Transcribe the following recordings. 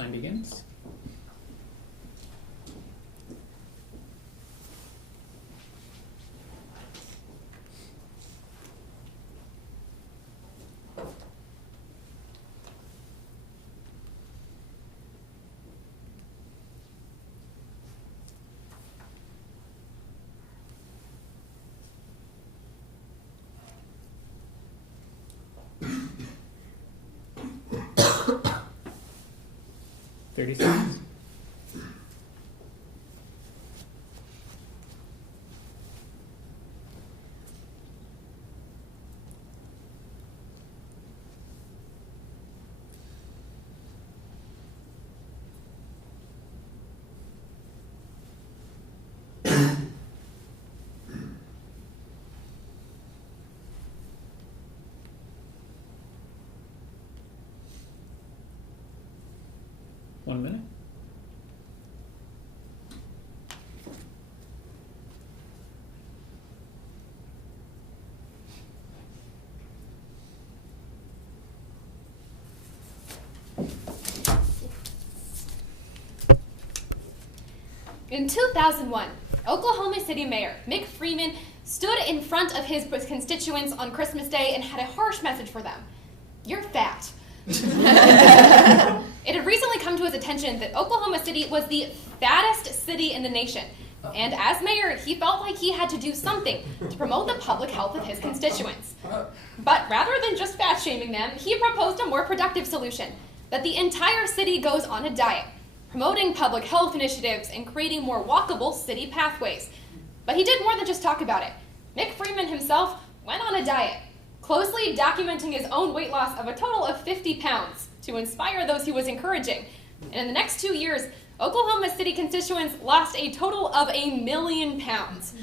time begins. $30. One minute. In 2001, Oklahoma City Mayor Mick Freeman stood in front of his constituents on Christmas Day and had a harsh message for them. You're fat. It had recently come to his attention that Oklahoma City was the fattest city in the nation. And as mayor, he felt like he had to do something to promote the public health of his constituents. But rather than just fat shaming them, he proposed a more productive solution, that the entire city goes on a diet, promoting public health initiatives and creating more walkable city pathways. But he did more than just talk about it. Mick Freeman himself went on a diet, closely documenting his own weight loss of a total of 50 pounds to inspire those he was encouraging. And in the next 2 years, Oklahoma City constituents lost a total of 1 million pounds.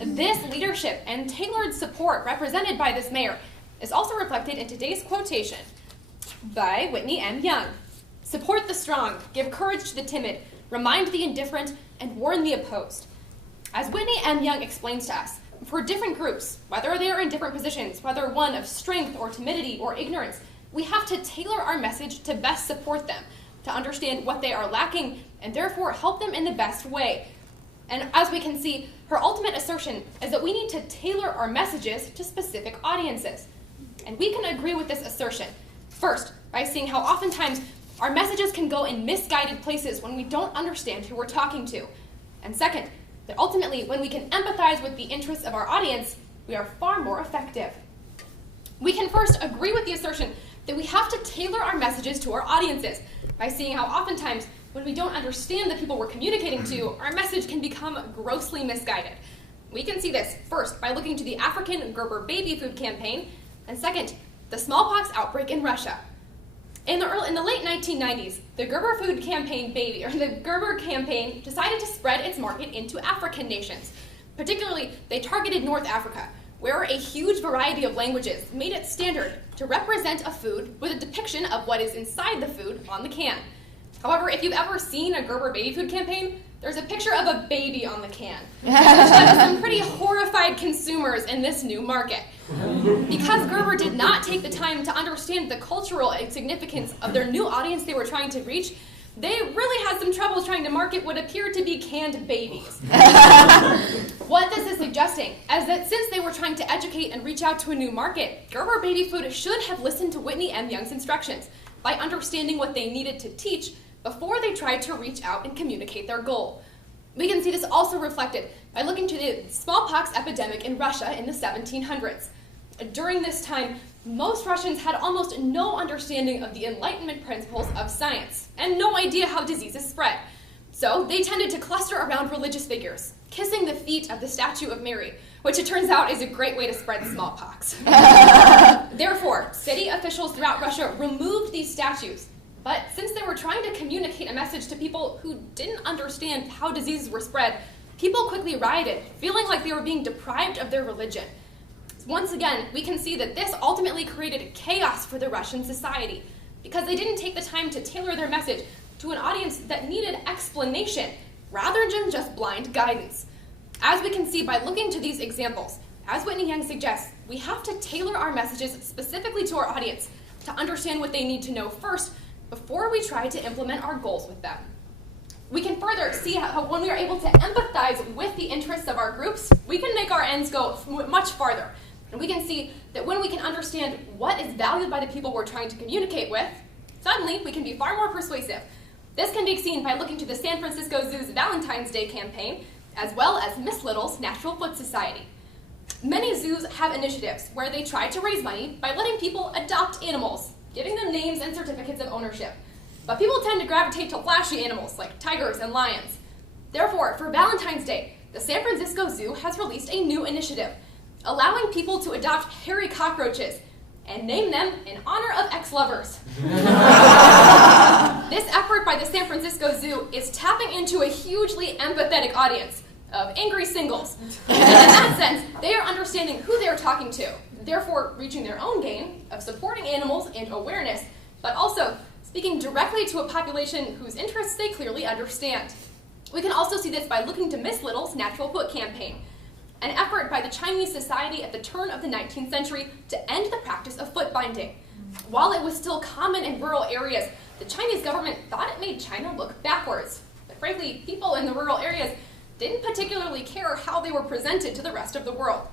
This leadership and tailored support represented by this mayor is also reflected in today's quotation by Whitney M. Young. Support the strong, give courage to the timid, remind the indifferent, and warn the opposed. As Whitney M. Young explains to us, for different groups, whether they are in different positions, whether one of strength or timidity or ignorance, we have to tailor our message to best support them, to understand what they are lacking, and therefore help them in the best way. And as we can see, her ultimate assertion is that we need to tailor our messages to specific audiences. And we can agree with this assertion. First, by seeing how oftentimes our messages can go in misguided places when we don't understand who we're talking to. And second, that ultimately, when we can empathize with the interests of our audience, we are far more effective. We can first agree with the assertion that we have to tailor our messages to our audiences by seeing how oftentimes, when we don't understand the people we're communicating to, our message can become grossly misguided. We can see this first by looking to the African Gerber baby food campaign, and second, the smallpox outbreak in Russia. In the late 1990s, the Gerber food campaign the Gerber campaign decided to spread its market into African nations. Particularly, they targeted North Africa, where a huge variety of languages made it standard to represent a food with a depiction of what is inside the food on the can. However, if you've ever seen a Gerber baby food campaign, there's a picture of a baby on the can, which led to some pretty horrified consumers in this new market. Because Gerber did not take the time to understand the cultural significance of their new audience they were trying to reach, they really had some trouble trying to market what appeared to be canned babies. What this is suggesting is that since they were trying to educate and reach out to a new market, Gerber baby food should have listened to Whitney M. Young's instructions by understanding what they needed to teach before they tried to reach out and communicate their goal. We can see this also reflected by looking to the smallpox epidemic in Russia in the 1700s. During this time, most Russians had almost no understanding of the Enlightenment principles of science and no idea how diseases spread. So they tended to cluster around religious figures, kissing the feet of the statue of Mary, which it turns out is a great way to spread smallpox. Therefore, city officials throughout Russia removed these statues. But since they were trying to communicate a message to people who didn't understand how diseases were spread, people quickly rioted, feeling like they were being deprived of their religion. Once again, we can see that this ultimately created chaos for the Russian society because they didn't take the time to tailor their message to an audience that needed explanation rather than just blind guidance. As we can see by looking to these examples, as Whitney Young suggests, we have to tailor our messages specifically to our audience to understand what they need to know first before we try to implement our goals with them. We can further see how when we are able to empathize with the interests of our groups, we can make our ends go much farther. And we can see that when we can understand what is valued by the people we're trying to communicate with, suddenly we can be far more persuasive. This can be seen by looking to the San Francisco Zoo's Valentine's Day campaign, as well as Miss Little's Natural Foot Society. Many zoos have initiatives where they try to raise money by letting people adopt animals, giving them names and certificates of ownership. But people tend to gravitate to flashy animals like tigers and lions. Therefore, for Valentine's Day, the San Francisco Zoo has released a new initiative, allowing people to adopt hairy cockroaches and name them in honor of ex-lovers. This effort by the San Francisco Zoo is tapping into a hugely empathetic audience of angry singles. And in that sense, they are understanding who they are talking to, therefore reaching their own game of supporting animals and awareness, but also speaking directly to a population whose interests they clearly understand. We can also see this by looking to Miss Little's Natural Foot campaign, an effort by the Chinese society at the turn of the 19th century to end the practice of foot binding. While it was still common in rural areas, the Chinese government thought it made China look backwards. But frankly, people in the rural areas didn't particularly care how they were presented to the rest of the world.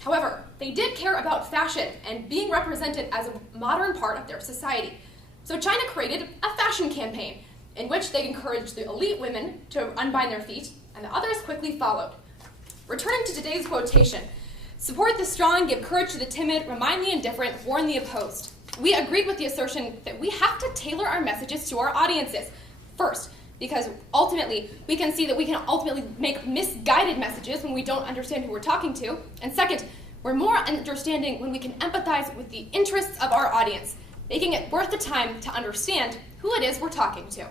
However, they did care about fashion and being represented as a modern part of their society. So China created a fashion campaign in which they encouraged the elite women to unbind their feet, and the others quickly followed. Returning to today's quotation, support the strong, give courage to the timid, remind the indifferent, warn the opposed. We agreed with the assertion that we have to tailor our messages to our audiences. First, because ultimately, we can see that we can ultimately make misguided messages when we don't understand who we're talking to. And second, we're more understanding when we can empathize with the interests of our audience, making it worth the time to understand who it is we're talking to.